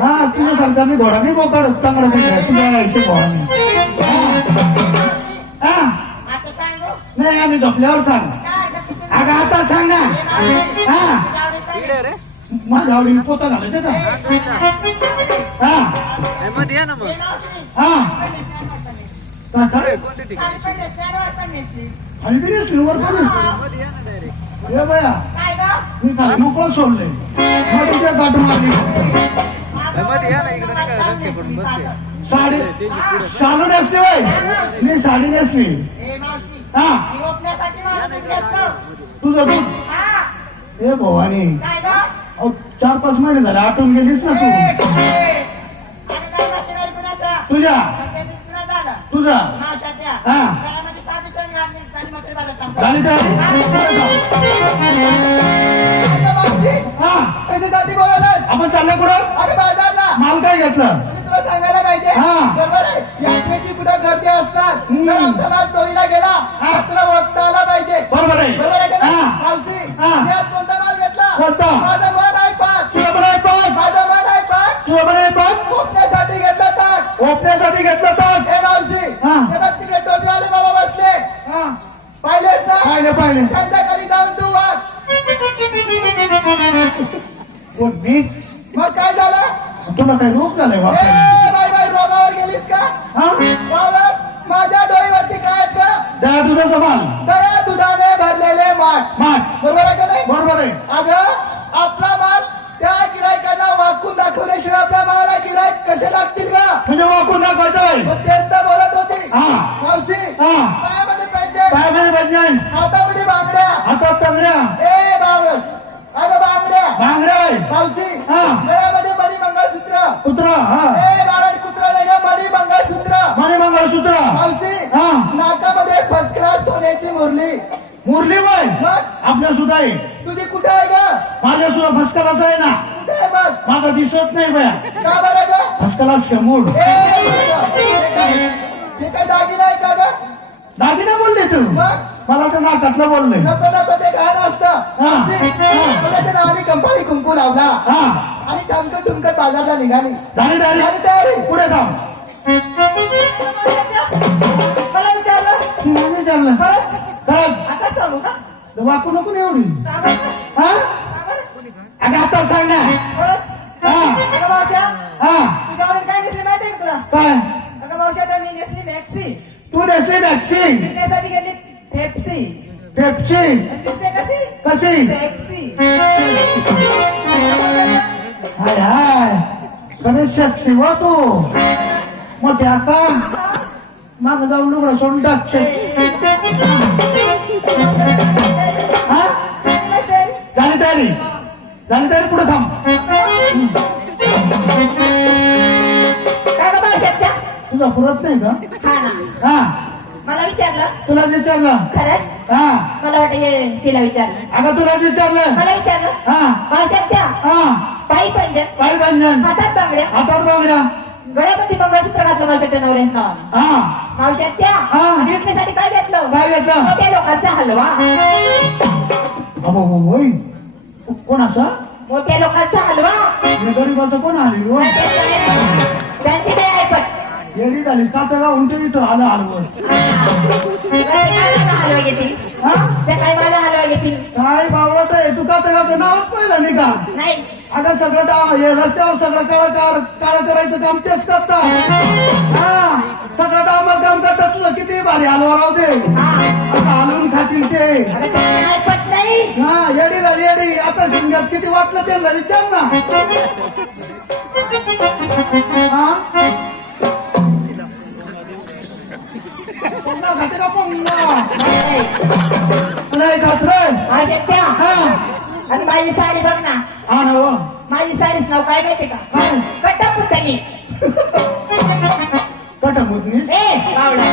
हा तुझं सांगता मी घोडा नाही बोकाड चांगलं तुझ्या यायचे घोडा नाही आम्ही झोपल्यावर सांग अगं आता सांगा हा माझ्या आवडी पोता घालायचं का हा हा वर पण बया मी काय मोकळं सोडले तुझ्या गाठ मारली साडी शालू नेसली बाई मी साडी नेसली हा तुझं दूध हे भवानी 4-5 महिने झाले आटून गेलीस ना तू तुझ्या तुझा हा झाली हा कशासाठी बोलायलास आपण चाललं कुठं अरे बाजारला माल काय घेतलं तुला सांगायला पाहिजे हा बरोबर आहे यात्रेची कुठं गर्दी असणार जर आमचा माल चोरीला गेला तुला ओळखता आला पाहिजे बरोबर आहे का मावशी मी आज कोणता माल घेतला कोणता माझा मन आहे पाच तुझा पण आहे पाच माझा मन आहे पाच तुझा पण आहे पाच ओपण्यासाठी घेतला ताक ओपण्यासाठी घेतला ताक हे मावशी हे बघ तिकडे टोपीवाले बाबा बसले पाहिलेस ना पाहिले त्यांच्या खाली जाऊन तू वाग कोण मी मग काय झालं तुला काय रोग झालाय बाई रोगावर गेलीस का माझ्या डोईवरती काय दया दुधाचा माल दया दुधाने भरलेले माठ बरोबर आहे का नाही बरोबर आहे अगं आपला माल त्या गिरायकांना वाकून दाखवल्याशिवाय आपल्या मालाला गिरायक कसे लागतील का म्हणजे वाकून दाखवायचं तेच तर बोलत होती मावशी पायामध्ये पाहिजे हातामध्ये बांगड्या हातात चांगड्या ए बावळ अगं बांगड्या मावशी गळ्यामध्ये मणी मंगळसूत्र कुत्रा ए बावळ कुत्रा नाही का मणी मंगळसूत्र मावशी नाकामध्ये फर्स्ट क्लास सोन्याची मुरली बाय आपल्या सुद्धा आहे तुझी कुठे आहे का माझ्या सुद्धा फर्स्ट क्लास आहे ना कुठे आहे मग माझा दिसत नाही बया का बरं का फर्स्ट क्लास शमूड ते काय दागिना आहे का ग दागिना बोलले तू मला तर नाकातलं बोलले नको ते घाण असतं नावाने कंपाळी कुंकू लावला आणि टमकत टुमकत बाजारला निघाली झाली तयारी पुढे थांब मला विचारलं खरंच आता सांगू का वाकू नको एवढी अगं आता सांग ना खरंच मावशा तुझ्यावर काय नेसली माहिती आहे का तुला काय अगं मावशा मी नेसली मॅक्सी तू नेसली मॅक्सी पिण्यासाठी गेली पेप्सी दिसते कशी हाय गणेश साक्षी वा तू मोठ्या आता माग जाऊन लुगडं सोडून टाक झाली तयारी पुढे थांब तुझा पुरत नाही का मला विचारलं तुला विचारलं खरंच मला वाटतं तिला विचारलं अगं तुला विचारलं मला विचारलं मावशात त्या पायी पंजन हातात बांगड्या गळ्यामध्ये मंगळसूत्र घातलं मावशात नवऱ्याच नावानं मावशात त्या विकण्यासाठी काय घेतलं मोठ्या लोकांचा हलवा कोणाचा मोठ्या लोकांचा हलवा गरीबाचं कोण आले त्यांची नाही ऐकत येडी झाली का तर उंट इथं आलं हलवं हलवा घेतील त्या काय मला हलवा घेतील काय बावळत आहे तू का तर नावच पाहिलं नाही का नाही अगं सगळं रस्त्यावर सगळं काळ करायचं काम तेच करतात सगळं डांबर काम करतात तुझं किती भारी हलवा राहू दे असं हलवून खातील ते ऐकत नाही येडी झाली येडी आता शिंगात किती वाटलं त्यांना विचार ना आणि माझी साडी बघ ना माझी साडीच नाव काय माहितीये का कट्टापुतली कटापुतली ए बावडा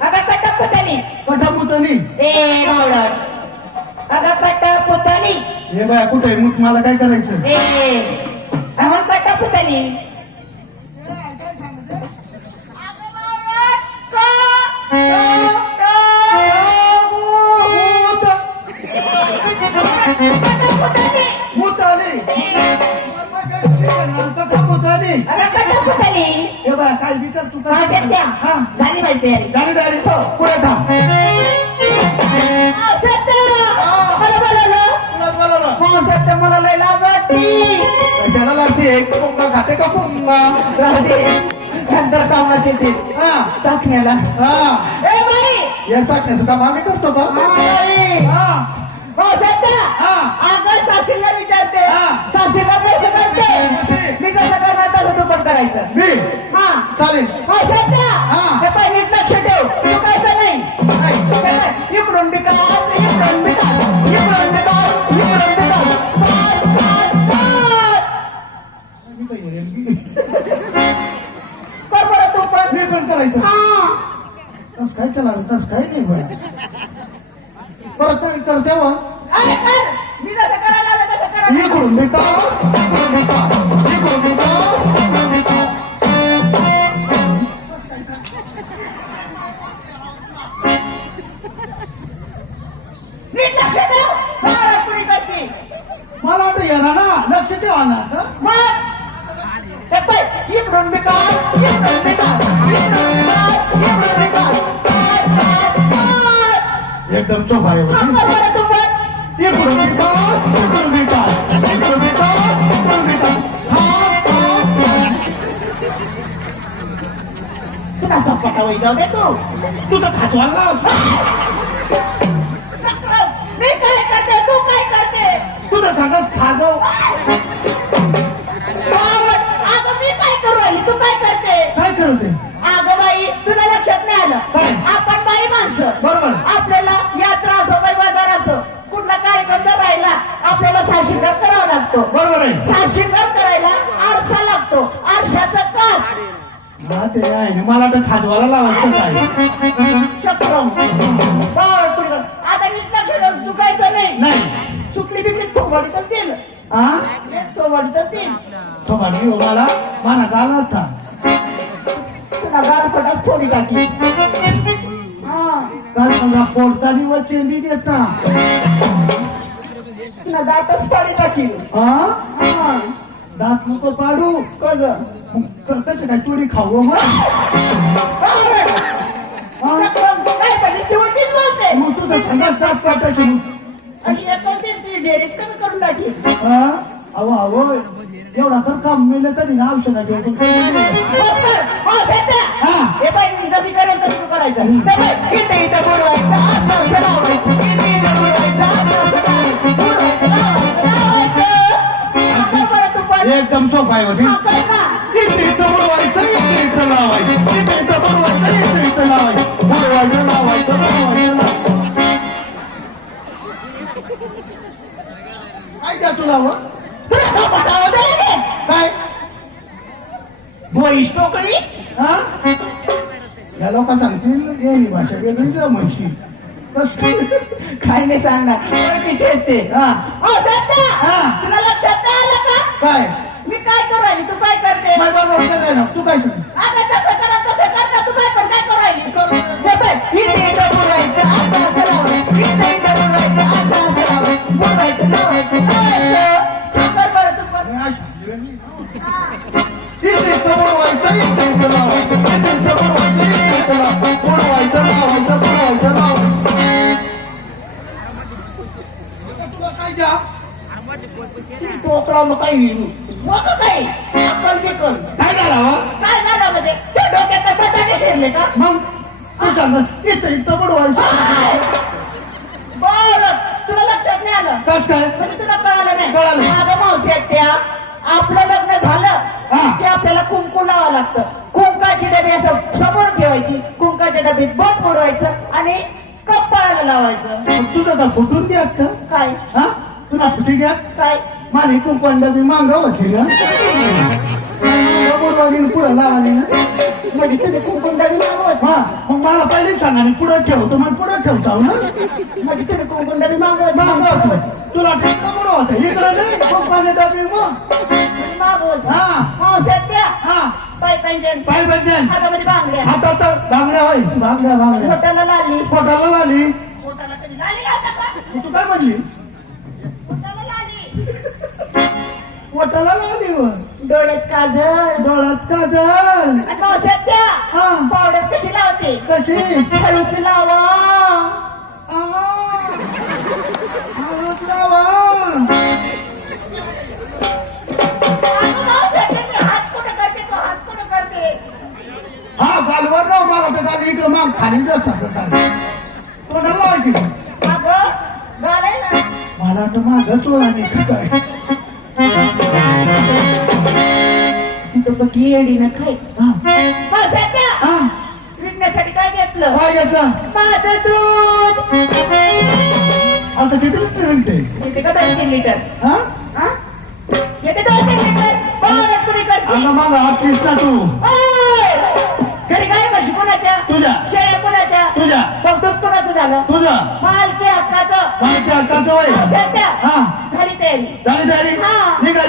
अगं कट्टापुतली ए बावडा अगं कट्टापुतली हे बाय कुठे मग मला काय करायचं अगं कट्टापुतली हे बघ काय विचार तू काय सध्या हा झाली माझी तयारी झाली तयारी हो. पुढे थांब मला बोलवलं तुलाच बोलवलं हो सध्या मला लय लाज वाटती कशाला लागते एक पोंगा खाते का पोंगा नंतर कामात येते हा चाकण्याला हा ए बाई या चाकण्याचं काम आम्ही करतो का बाई हा हो सध्या हा अगं सासूला विचारते हा. सासूला कसं करते कसे? मी कसं करणार तसं तू पण करायचं मी हा चालेल हो सध्या हा. हे पाय नीट लक्ष ठेव चुकायचं नाही नाही इकडून बिकास इकडून बिकास इकडून बिकास इकडून बिकास पाच पाच पाच मी तर हिरेन. कर बरं तू पण मी पण करायचं हा तस काय चला तस काय नाही बरं परत नवीन करते मग अरे कर मी जसं करायला आलं तसं करायला इकडून बेटा इकडून बेटा इकडून बेटा इकडून बेटा नीट लक्ष ठेव महाराज कुणीकडची मला वाटतं येणार ना लक्ष ठेवा ना का मग हे पाय इकडून बिकास इकडून बिकास इकडून बिकास इकडून बिकास पाच पाच पाच एकदम चोख आहे कर बघ. बरं तू पण इकडून बेटा इकडून बेटा इकडून बेटा इकडून बेटा हा हा तुला संपटा वही जाऊ दे तू तुझं खातवाला चक्रम मी काय करते तू काय करते तुझं सांगत खाजव अगं मी काय करू राहिली तू काय करते काय करते अगं बाई तुला लक्षात नाही आलं काय? आपण बाई माणसं बरोबर. आपल्याला यात्रा असो बाई बाजार असो कुठला कार्यक्रम जर राहिला आपल्याला साशिंगार करावा लागतो बरोबर आहे साशिंगार करायला आरसा लागतो आरशाचं काच हा ते आहे ना मला तर खाजवाला लावायचं काय चक्रम बाळ पुढे आता नीट लक्ष ठेव चुकायचं नाही नाही चुकली बिकली थोबाडीतच देईल हा थोबाडीतच देईल तो म्हणे मला माना गाला होता तुला गारपटाच फोडी टाकी हा काल मला पोरतानी व चेंडी देता तुला दातच पाडी टाकील हा हा दात नको पाडू कस कसे काय तुडी खाऊ मग काय पाहिजे ती उलटीच बोलते मग तुझं सांगत दात पाटायचे अशी एकच ती डेरेस कमी करून टाकी हा अहो अहो एवढा कर काम मिळलं तरी ना औषधा घेऊन बस कर. हो, सध्या. हा. हे बाई मी जशी करेल तशी तू करायचं हे बाई, इथे इथं बुडवायचं असं असं लावायचं इथे इथं बुडवायचं असं असं लावायचं बुडवायचं लावायचं आता बरं तू पण एकदम सोपा आहे होती हा, कर का? इथे इथं बुडवायचं इथे इथं लावायचं इथे इथं बुडवायचं इथे इथं लावायचं बुडवायचं लावायचं बुडवायचं काय द्या तुला व तुला झोपाटावं दे रे. काय भोईस टोकळी हा या लोक सांगतील येणी भाषा वेगळी जा म्हशी कसली काय नाही सांगणार ओळखीचे आहेत ते हा हो सध्या हा. तुला लक्षात नाही आलं का काय मी काय करू राहिली तू काय करते माय बरोबर नाही ना तू काय सांग अगं तसं करा तसं कर ना तू काय पण काय करू राहिली हे बघ, इथे इथं बुडवायचं असं असं लावायचं इथे इथं बुडवायचं असं असं लावायचं बुडवायचं लावायचं लावायचं हा, कर बरं तू पण इथे इथं बुडवायचं इथे इथं लावायचं इथे इथं बुडवायचं इथे इथं लावायचं बुडवायचं लावायचं बुडवायचं लावायचं आता तुला काय द्या टोकरा मग काय विरू मग काय आपण बी कर काय झालं व? काय झालं म्हणजे त्या डोक्यात बटाटे शिरले का मग तू सांग इथे इथं बुडवायचं बरं तुला लक्षात नाही आलं कस काय म्हणजे तुला कळालं नाही कळालं. माझं मावशी आहेत त्या आपलं लग्न हा. झालं की आपल्याला कुंकू लावावं लागतं कुंकाची डबी असं समोर ठेवायची कुंकाच्या डबीत बोट बुडवायचं आणि कपाळाला लावायचं मग तुझं तर फुटून घ्या काय हा तुला फुटी घ्या काय माने कुंपंडा मी मागावं केलं पुढं लावाली ना म्हणजे तुम्ही कुंकू डबी मागवत हा मग मला पहिले सांगा आणि पुढं ठेवतो मग पुढं ठेवतो ना म्हणजे तुम्ही कुंकू डबी मागवत मागावं तुला टेक्का बरं होतं इकडं नाही कुंपाने डबी मग मागवत हा मावशात त्या हा पाय पेंजन पाय बंधन हातामध्ये बांगड्या हातात बांगड्या होय बांगड्या बांगड्या पोटाला लाली पोटाला लाली पोटाला कधी लाली घालता का तू काय म्हणली पोटाला लाली पोटाला लावली व. डोळ्यात काजळ डोळ्यात काजल. मावशात्या हा. पावडर कशी लावते कशी हळूच लावा हळूच लावा. मावशात्या मी हात कुठं करते तो हात कुठं करते हा गालवर राव मला तर गाल इकडं माग खाली जातात तोंडाला लावायची. अगं घालायला मला वाटतं मागच वळाने काय. तिथं बघ येडीनं काय हा. मावशात्या हा. विकण्यासाठी काय घेतलं काय घेतलं माझं दूध असं किती मिळते. येते का 2-3 लिटर हा हा? येते 2-3 लिटर पावडर कुणी करते अंग माग हातलीस ना तू. ओय! घरी काय म्हशी कोणाच्या तुझ्या. शेळ्या कोणाच्या तुझ्या. मग दूध कोणाचं झालं तुझं मालकी हक्काचं माहिती हक्काचं वय. मावशात्या हा झाली तयारी झाली तयारी हा. निघाली.